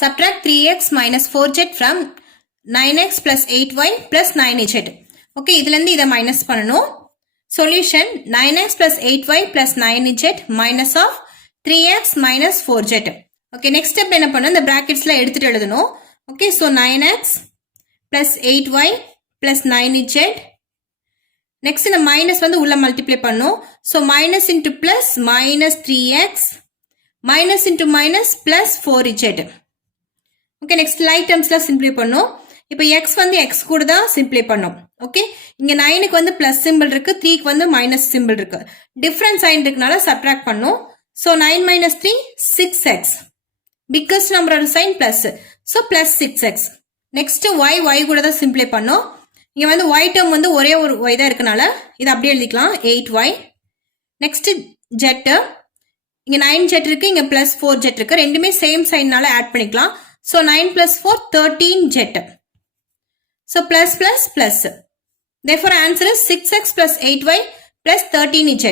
Subtract 3x minus 4z from 9x plus 8y plus 9z. Okay, இதிலிருந்து இதை minus பண்ணணும். Solution 9x plus 8y plus 9z minus of 3x minus 4z. Okay, next step என்ன பண்ணணும், இந்த bracketsல எடுத்துட்டு எழுதணும். Okay, so 9x plus 8y plus 9z. Next இந்த minus வந்து உள்ள multiply பண்ணணும். So minus into plus minus 3x minus into minus plus 4z. Okay, next like termsல simplify பண்ணணும். இப்போ x வந்து x கூட தான் simplify பண்ணணும். Okay, இங்க 9 க்கு வந்து plus symbol இருக்கு, 3 க்கு வந்து minus symbol இருக்கு. Different sign இருக்கனால subtract பண்ணணும். So 9 minus 3 6x. Biggest number of sign plus. So plus 6x. Next y கூட தான் simplify பண்ணணும். இங்க வந்து y term வந்து ஒரே ஒரு y தான் இருக்கனால இத அப்படியே எழுதிக்கலாம் 8y. Next z. இங்க 9z இருக்கு, இங்க plus 4z இருக்கு. ரெண்டுமே same signனால add பண்ணிக்கலாம். So 9 plus 4 13z. So plus plus plus. Therefore answer is 6x plus 8y plus 13z.